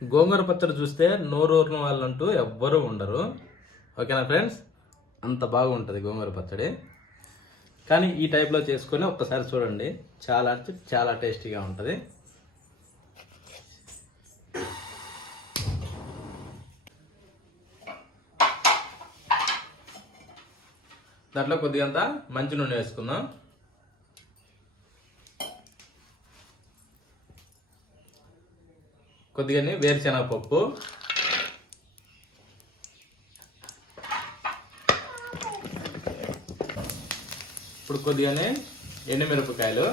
గోంగూర పచ్చడి చూస్తే నోరూరిన వాళ్ళంటూ ఎవ్వరూ ఉండరు. ఓకేనా ఫ్రెండ్స్, అంత బాగుంటుంది గోంగూర పచ్చడి. కానీ ఈ టైప్లో చేసుకొని ఒక్కసారి చూడండి, చాలా అంటే చాలా టేస్టీగా ఉంటుంది. దాంట్లో కొద్దిగంత మంచి నూనె వేసుకుందాం. కొద్దిగానే వేరుశనగపప్పు, ఇప్పుడు కొద్దిగానే ఎండుమిరపకాయలు,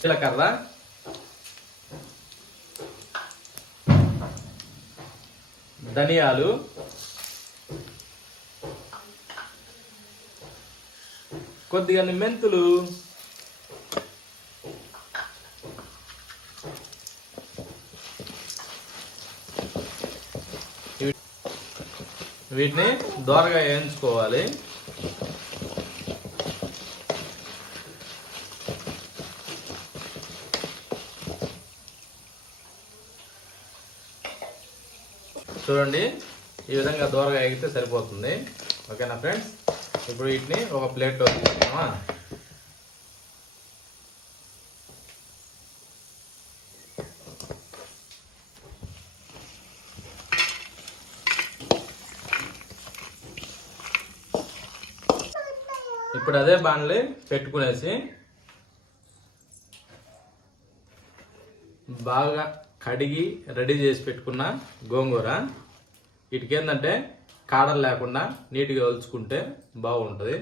జీలకర్ర, ధనియాలు, కొద్దిగానే మెంతులు, వీటిని దోరగా వేయించుకోవాలి. చూడండి, ఈ విధంగా దోరగా వేగితే సరిపోతుంది. ఓకేనా ఫ్రెండ్స్, ఇప్పుడు వీటిని ఒక ప్లేట్లో తీసుకున్నామా. ఇప్పుడు అదే బాణలి పెట్టుకునేసి బాగా కడిగి రెడీ చేసి పెట్టుకున్న గోంగూర, వీటికి ఏంటంటే కాడలు లేకుండా నీట్గా ఒలుచుకుంటే బాగుంటుంది.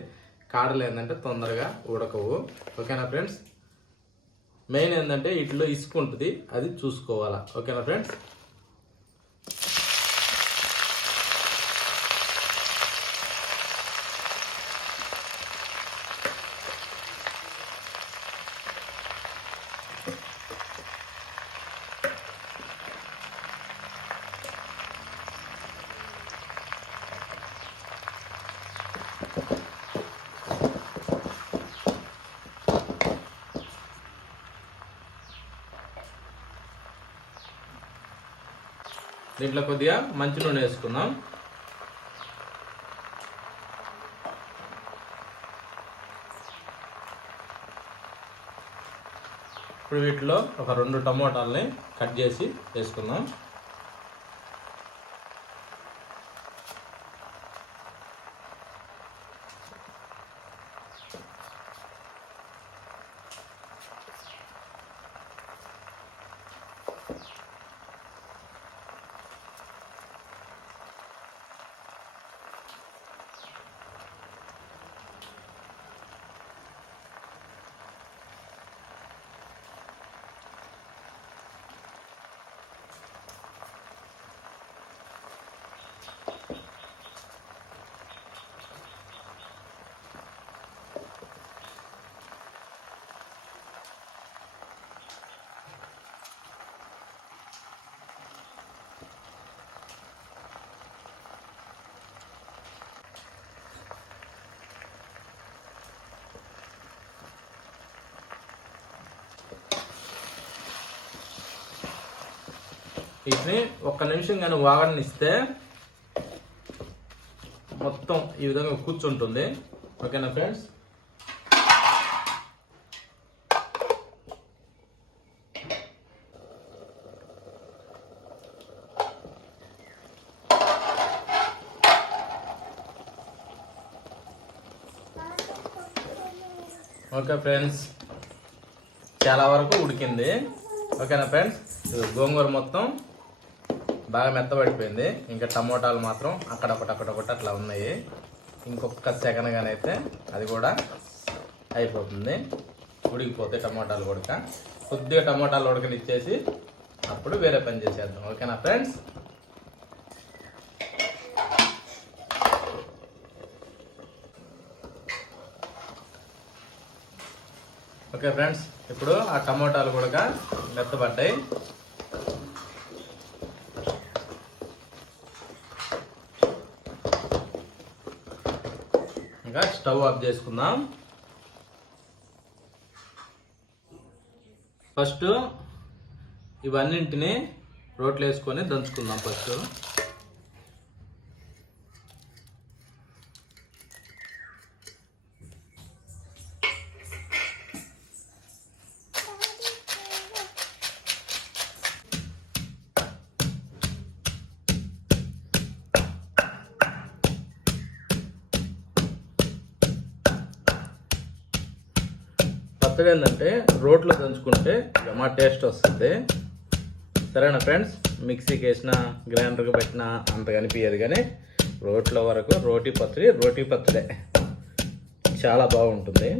కాడలు ఏంటంటే తొందరగా ఉడకవు. ఓకేనా ఫ్రెండ్స్, మెయిన్ ఏంటంటే వీటిలో ఇసుక ఉంటుంది, అది చూసుకోవాలా. ఓకేనా ఫ్రెండ్స్, దీంట్లో కొద్దిగా మంచి నూనె వేసుకుందాం. ఇప్పుడు వీటిలో ఒక 2 టమోటాలని కట్ చేసి వేసుకుందాం. వీటిని 1 నిమిషం కానీ వాగనిస్తే మొత్తం ఈ విధంగా కూర్చుంటుంది. ఓకేనా ఫ్రెండ్స్, ఓకే ఫ్రెండ్స్, చాలా వరకు ఉడికింది. ఓకేనా ఫ్రెండ్స్, గోంగూర మొత్తం బాగా మెత్తబడిపోయింది. ఇంకా టమోటాలు మాత్రం అక్కడొకటి అట్లా ఉన్నాయి. ఇంకొక సెకండ్ కానీ అయితే అది కూడా అయిపోతుంది, ఉడికిపోతే టమోటాలు ఉడక. కొద్దిగా టమోటాలు ఉడకనిచ్చేసి అప్పుడు వేరే పని చేసేద్దాం. ఓకేనా ఫ్రెండ్స్, ఓకే ఫ్రెండ్స్, ఇప్పుడు ఆ టమోటాలు కూడా మెత్తబడ్డాయి. ఇంకా స్టవ్ ఆఫ్ చేసుకుందాం. ఫస్ట్ ఇవన్నింటినీ రోట్లో వేసుకొని దంచుకుందాం. ఫస్ట్ పచ్చడి ఏంటంటే రోట్లో దంచుకుంటే మా టేస్ట్ వస్తుంది. సరేనా ఫ్రెండ్స్, మిక్సీకి వేసిన గ్రైండర్కి పెట్టినా అంత కనిపించదు, కానీ రోట్లో వరకు రోటీ పచ్చడే చాలా బాగుంటుంది.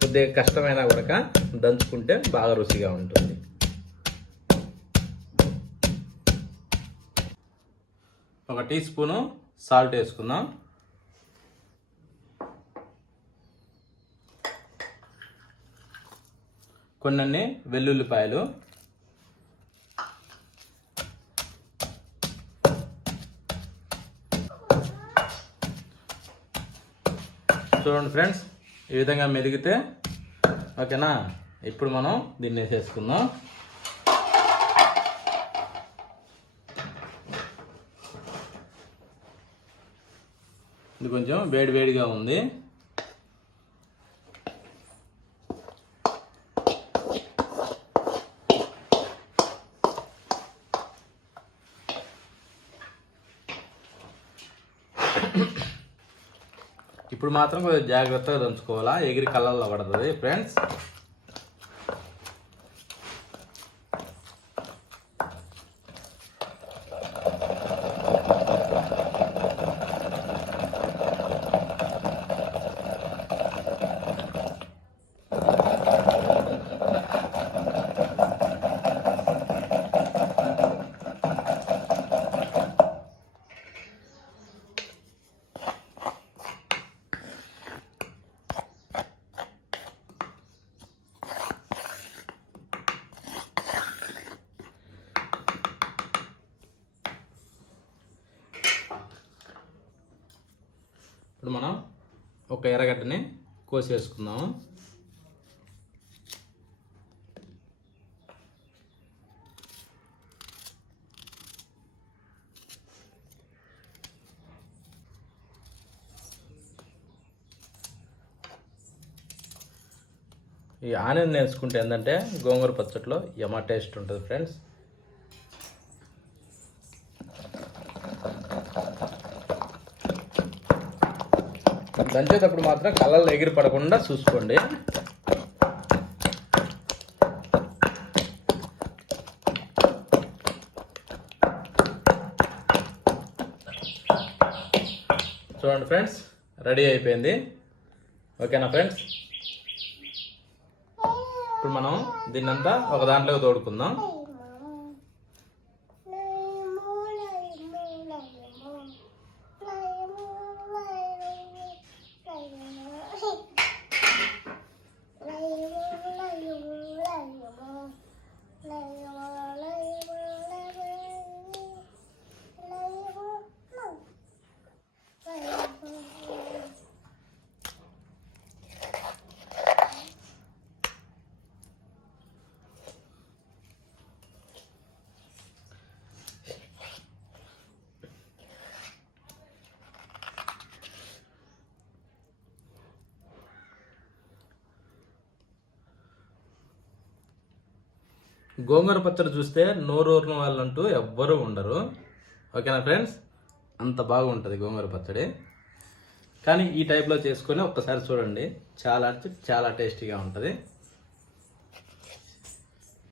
కొద్దిగా కష్టమైన కూడా దంచుకుంటే బాగా రుచిగా ఉంటుంది. ఒక టీ స్పూను సాల్ట్ వేసుకుందాం. కొన్ని వెల్లుల్లిపాయలు, చూడండి ఫ్రెండ్స్, ఈ విధంగా మెదిగితే ఓకేనా. ఇప్పుడు మనం దీన్ని వేసేసుకుందాం. ఇది కొంచెం వేడిగా ఉంది. ఇప్పుడు మాత్రం కొంచెం జాగ్రత్తగా దంచుకోవాలా, ఎగిరి కళ్ళల్లో పడుతుంది ఫ్రెండ్స్. ఇప్పుడు మనం ఒక ఎర్రగడ్డని కోసి వేసుకుందాము. ఈ ఆనియన్ వేసుకుంటే ఏంటంటే గోంగూర పచ్చడిలో యమ టేస్ట్ ఉంటుంది ఫ్రెండ్స్. దంచేటప్పుడు మాత్రం కళ్ళల్లో ఎగిరి పడకుండా చూసుకోండి. చూడండి ఫ్రెండ్స్, రెడీ అయిపోయింది. ఓకేనా ఫ్రెండ్స్, ఇప్పుడు మనం దీన్నంతా ఒక దాంట్లోకి తోడుకుందాం. గోంగూర పచ్చడి చూస్తే నోరూరిన వాళ్ళంటూ ఎవ్వరూ ఉండరు. ఓకేనా ఫ్రెండ్స్, అంత బాగుంటుంది గోంగూర పచ్చడి. కానీ ఈ టైప్లో చేసుకొని ఒక్కసారి చూడండి, చాలా టేస్టీగా ఉంటుంది.